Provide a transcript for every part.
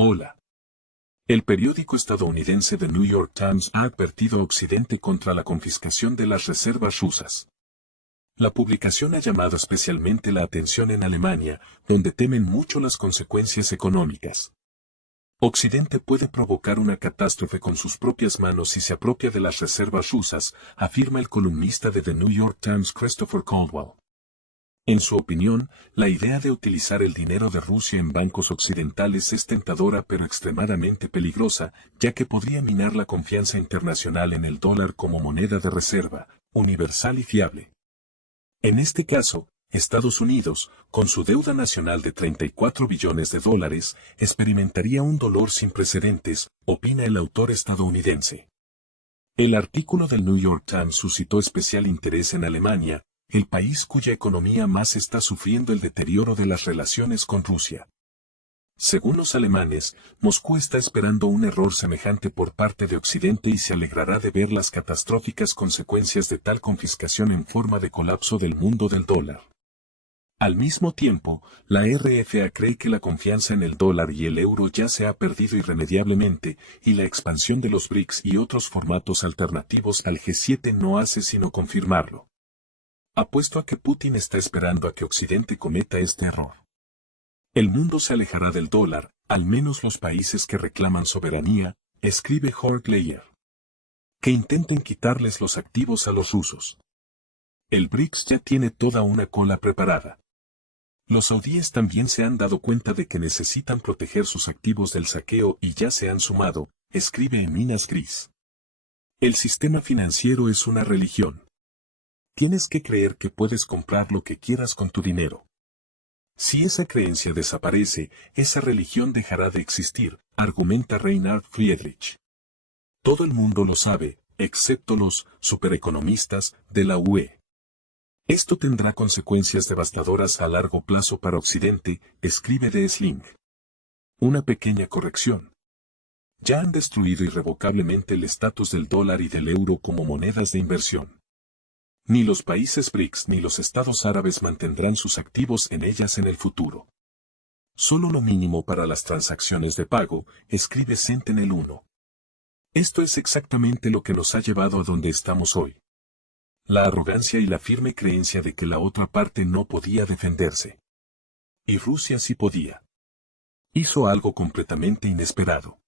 Hola. El periódico estadounidense The New York Times ha advertido a Occidente contra la confiscación de las reservas rusas. La publicación ha llamado especialmente la atención en Alemania, donde temen mucho las consecuencias económicas. Occidente puede provocar una catástrofe con sus propias manos si se apropia de las reservas rusas, afirma el columnista de The New York Times Christopher Caldwell. En su opinión, la idea de utilizar el dinero de Rusia en bancos occidentales es tentadora pero extremadamente peligrosa, ya que podría minar la confianza internacional en el dólar como moneda de reserva, universal y fiable. En este caso, Estados Unidos, con su deuda nacional de 34 billones de dólares, experimentaría un dolor sin precedentes, opina el autor estadounidense. El artículo del New York Times suscitó especial interés en Alemania, el país cuya economía más está sufriendo el deterioro de las relaciones con Rusia. Según los alemanes, Moscú está esperando un error semejante por parte de Occidente y se alegrará de ver las catastróficas consecuencias de tal confiscación en forma de colapso del mundo del dólar. Al mismo tiempo, la RFA cree que la confianza en el dólar y el euro ya se ha perdido irremediablemente, y la expansión de los BRICS y otros formatos alternativos al G7 no hace sino confirmarlo. Apuesto a que Putin está esperando a que Occidente cometa este error. El mundo se alejará del dólar, al menos los países que reclaman soberanía, escribe Jorge Leyer. Que intenten quitarles los activos a los rusos. El BRICS ya tiene toda una cola preparada. Los saudíes también se han dado cuenta de que necesitan proteger sus activos del saqueo y ya se han sumado, escribe en Minas Gris. El sistema financiero es una religión. Tienes que creer que puedes comprar lo que quieras con tu dinero. Si esa creencia desaparece, esa religión dejará de existir, argumenta Reinhard Friedrich. Todo el mundo lo sabe, excepto los supereconomistas de la UE. Esto tendrá consecuencias devastadoras a largo plazo para Occidente, escribe de Sling. Una pequeña corrección. Ya han destruido irrevocablemente el estatus del dólar y del euro como monedas de inversión. Ni los países BRICS ni los estados árabes mantendrán sus activos en ellas en el futuro. Solo lo mínimo para las transacciones de pago, escribe Sentinel 1. Esto es exactamente lo que nos ha llevado a donde estamos hoy. La arrogancia y la firme creencia de que la otra parte no podía defenderse. Y Rusia sí podía. Hizo algo completamente inesperado.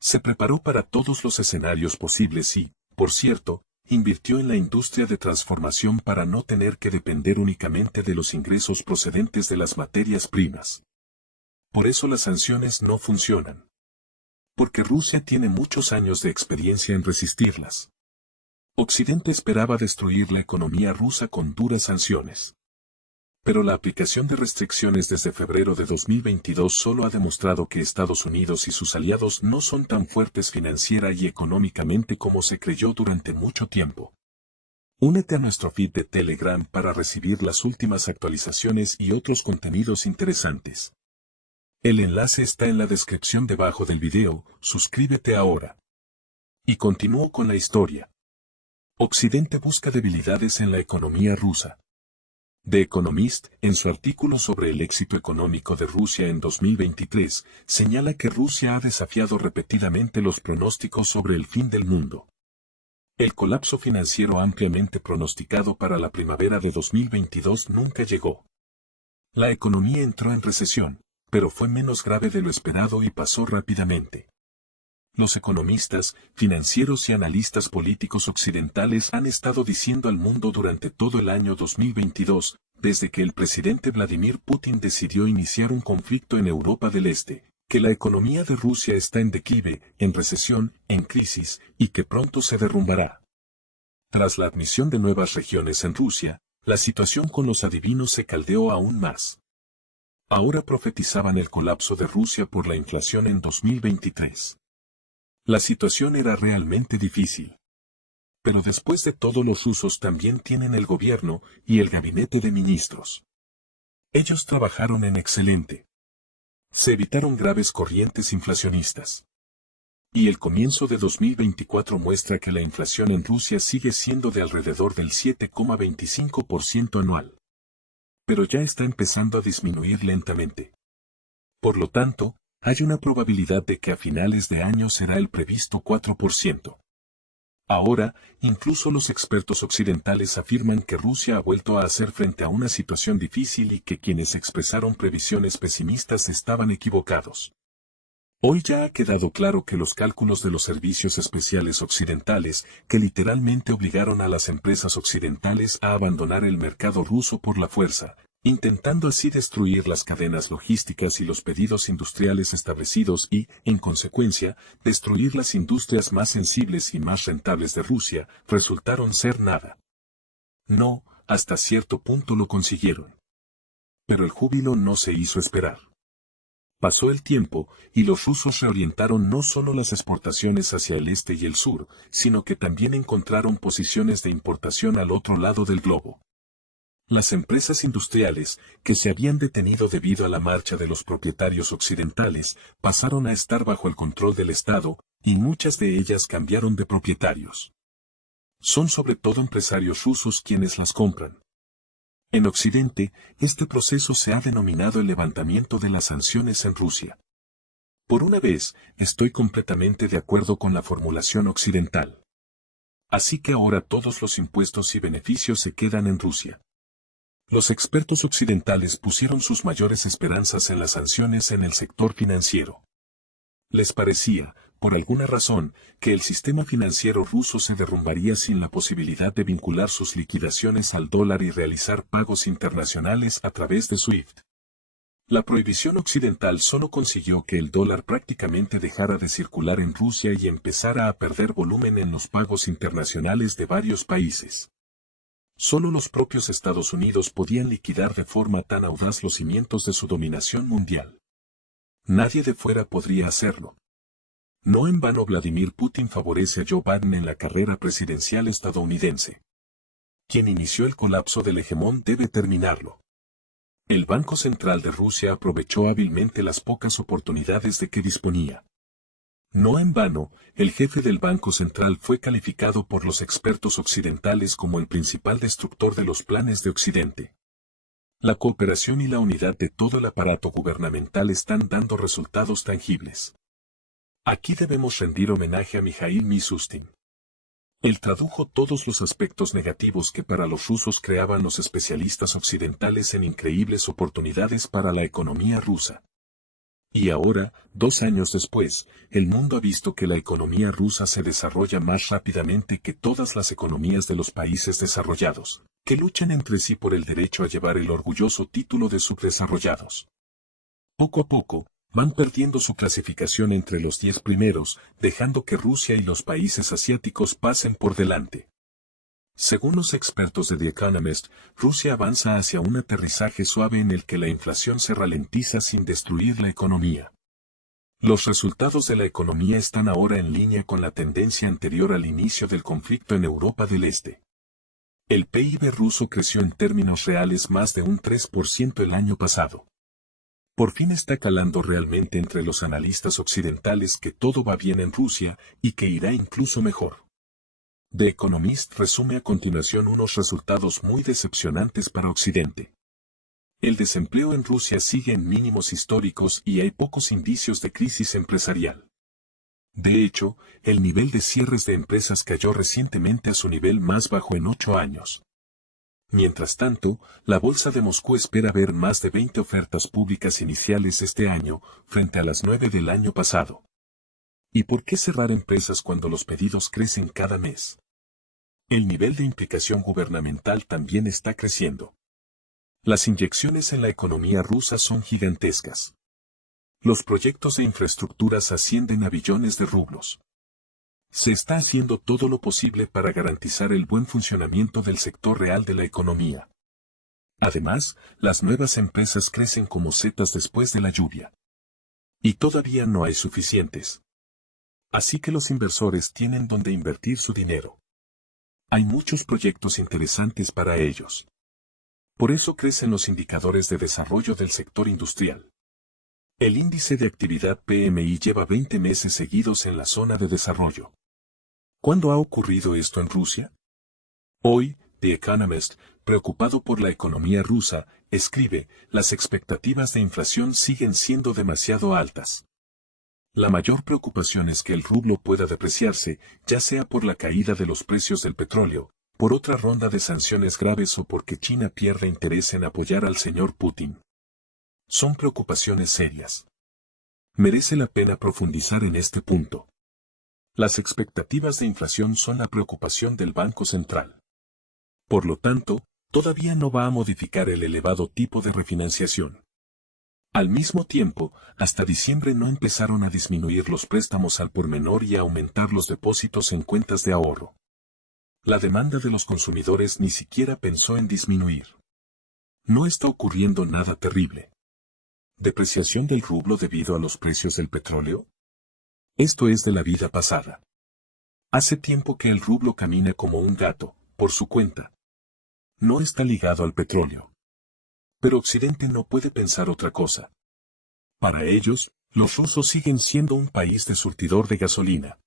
Se preparó para todos los escenarios posibles y, por cierto, invirtió en la industria de transformación para no tener que depender únicamente de los ingresos procedentes de las materias primas. Por eso las sanciones no funcionan. Porque Rusia tiene muchos años de experiencia en resistirlas. Occidente esperaba destruir la economía rusa con duras sanciones. Pero la aplicación de restricciones desde febrero de 2022 solo ha demostrado que Estados Unidos y sus aliados no son tan fuertes financiera y económicamente como se creyó durante mucho tiempo. Únete a nuestro feed de Telegram para recibir las últimas actualizaciones y otros contenidos interesantes. El enlace está en la descripción debajo del video, suscríbete ahora. Y continúo con la historia. Occidente busca debilidades en la economía rusa. The Economist, en su artículo sobre el éxito económico de Rusia en 2023, señala que Rusia ha desafiado repetidamente los pronósticos sobre el fin del mundo. El colapso financiero ampliamente pronosticado para la primavera de 2022 nunca llegó. La economía entró en recesión, pero fue menos grave de lo esperado y pasó rápidamente. Los economistas, financieros y analistas políticos occidentales han estado diciendo al mundo durante todo el año 2022, desde que el presidente Vladimir Putin decidió iniciar un conflicto en Europa del Este, que la economía de Rusia está en declive, en recesión, en crisis, y que pronto se derrumbará. Tras la admisión de nuevas regiones en Rusia, la situación con los adivinos se caldeó aún más. Ahora profetizaban el colapso de Rusia por la inflación en 2023. La situación era realmente difícil. Pero después de todo los rusos también tienen el gobierno y el gabinete de ministros. Ellos trabajaron en excelente. Se evitaron graves corrientes inflacionistas. Y el comienzo de 2024 muestra que la inflación en Rusia sigue siendo de alrededor del 7,25% anual. Pero ya está empezando a disminuir lentamente. Por lo tanto, hay una probabilidad de que a finales de año será el previsto 4%. Ahora, incluso los expertos occidentales afirman que Rusia ha vuelto a hacer frente a una situación difícil y que quienes expresaron previsiones pesimistas estaban equivocados. Hoy ya ha quedado claro que los cálculos de los servicios especiales occidentales, que literalmente obligaron a las empresas occidentales a abandonar el mercado ruso por la fuerza, intentando así destruir las cadenas logísticas y los pedidos industriales establecidos y, en consecuencia, destruir las industrias más sensibles y más rentables de Rusia, resultaron ser nada. No, hasta cierto punto lo consiguieron. Pero el júbilo no se hizo esperar. Pasó el tiempo, y los rusos reorientaron no solo las exportaciones hacia el este y el sur, sino que también encontraron posiciones de importación al otro lado del globo. Las empresas industriales, que se habían detenido debido a la marcha de los propietarios occidentales, pasaron a estar bajo el control del Estado, y muchas de ellas cambiaron de propietarios. Son sobre todo empresarios rusos quienes las compran. En Occidente, este proceso se ha denominado el levantamiento de las sanciones en Rusia. Por una vez, estoy completamente de acuerdo con la formulación occidental. Así que ahora todos los impuestos y beneficios se quedan en Rusia. Los expertos occidentales pusieron sus mayores esperanzas en las sanciones en el sector financiero. Les parecía, por alguna razón, que el sistema financiero ruso se derrumbaría sin la posibilidad de vincular sus liquidaciones al dólar y realizar pagos internacionales a través de SWIFT. La prohibición occidental solo consiguió que el dólar prácticamente dejara de circular en Rusia y empezara a perder volumen en los pagos internacionales de varios países. Solo los propios Estados Unidos podían liquidar de forma tan audaz los cimientos de su dominación mundial. Nadie de fuera podría hacerlo. No en vano Vladimir Putin favorece a Joe Biden en la carrera presidencial estadounidense. Quien inició el colapso del hegemón debe terminarlo. El Banco Central de Rusia aprovechó hábilmente las pocas oportunidades de que disponía. No en vano, el jefe del Banco Central fue calificado por los expertos occidentales como el principal destructor de los planes de Occidente. La cooperación y la unidad de todo el aparato gubernamental están dando resultados tangibles. Aquí debemos rendir homenaje a Mijaíl Mishustin. Él tradujo todos los aspectos negativos que para los rusos creaban los especialistas occidentales en increíbles oportunidades para la economía rusa. Y ahora, 2 años después, el mundo ha visto que la economía rusa se desarrolla más rápidamente que todas las economías de los países desarrollados, que luchan entre sí por el derecho a llevar el orgulloso título de subdesarrollados. Poco a poco, van perdiendo su clasificación entre los 10 primeros, dejando que Rusia y los países asiáticos pasen por delante. Según los expertos de The Economist, Rusia avanza hacia un aterrizaje suave en el que la inflación se ralentiza sin destruir la economía. Los resultados de la economía están ahora en línea con la tendencia anterior al inicio del conflicto en Europa del Este. El PIB ruso creció en términos reales más de un 3% el año pasado. Por fin está calando realmente entre los analistas occidentales que todo va bien en Rusia y que irá incluso mejor. The Economist resume a continuación unos resultados muy decepcionantes para Occidente. El desempleo en Rusia sigue en mínimos históricos y hay pocos indicios de crisis empresarial. De hecho, el nivel de cierres de empresas cayó recientemente a su nivel más bajo en 8 años. Mientras tanto, la Bolsa de Moscú espera ver más de 20 ofertas públicas iniciales este año, frente a las 9 del año pasado. ¿Y por qué cerrar empresas cuando los pedidos crecen cada mes? El nivel de implicación gubernamental también está creciendo. Las inyecciones en la economía rusa son gigantescas. Los proyectos de infraestructuras ascienden a billones de rublos. Se está haciendo todo lo posible para garantizar el buen funcionamiento del sector real de la economía. Además, las nuevas empresas crecen como setas después de la lluvia. Y todavía no hay suficientes. Así que los inversores tienen donde invertir su dinero. Hay muchos proyectos interesantes para ellos. Por eso crecen los indicadores de desarrollo del sector industrial. El índice de actividad PMI lleva 20 meses seguidos en la zona de desarrollo. ¿Cuándo ha ocurrido esto en Rusia? Hoy, The Economist, preocupado por la economía rusa, escribe, las expectativas de inflación siguen siendo demasiado altas. La mayor preocupación es que el rublo pueda depreciarse, ya sea por la caída de los precios del petróleo, por otra ronda de sanciones graves o porque China pierda interés en apoyar al señor Putin. Son preocupaciones serias. Merece la pena profundizar en este punto. Las expectativas de inflación son la preocupación del Banco Central. Por lo tanto, todavía no va a modificar el elevado tipo de refinanciación. Al mismo tiempo, hasta diciembre no empezaron a disminuir los préstamos al por menor y a aumentar los depósitos en cuentas de ahorro. La demanda de los consumidores ni siquiera pensó en disminuir. No está ocurriendo nada terrible. ¿Depreciación del rublo debido a los precios del petróleo? Esto es de la vida pasada. Hace tiempo que el rublo camina como un gato, por su cuenta. No está ligado al petróleo. Pero Occidente no puede pensar otra cosa. Para ellos, los rusos siguen siendo un país de surtidor de gasolina.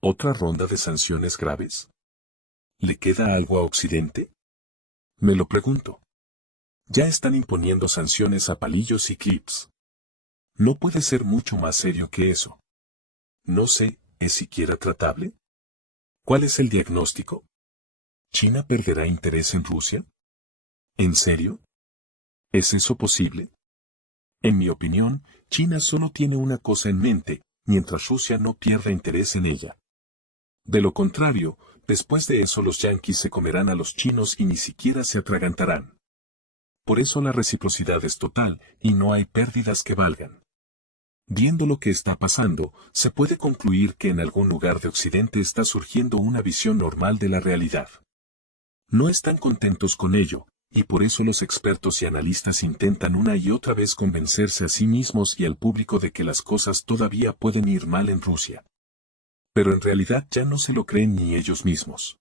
¿Otra ronda de sanciones graves? ¿Le queda algo a Occidente? Me lo pregunto. Ya están imponiendo sanciones a palillos y clips. No puede ser mucho más serio que eso. No sé, ¿es siquiera tratable? ¿Cuál es el diagnóstico? ¿China perderá interés en Rusia? ¿En serio? ¿Es eso posible? En mi opinión, China solo tiene una cosa en mente, mientras Rusia no pierda interés en ella. De lo contrario, después de eso los yanquis se comerán a los chinos y ni siquiera se atragantarán. Por eso la reciprocidad es total, y no hay pérdidas que valgan. Viendo lo que está pasando, se puede concluir que en algún lugar de Occidente está surgiendo una visión normal de la realidad. No están contentos con ello, y por eso los expertos y analistas intentan una y otra vez convencerse a sí mismos y al público de que las cosas todavía pueden ir mal en Rusia. Pero en realidad ya no se lo creen ni ellos mismos.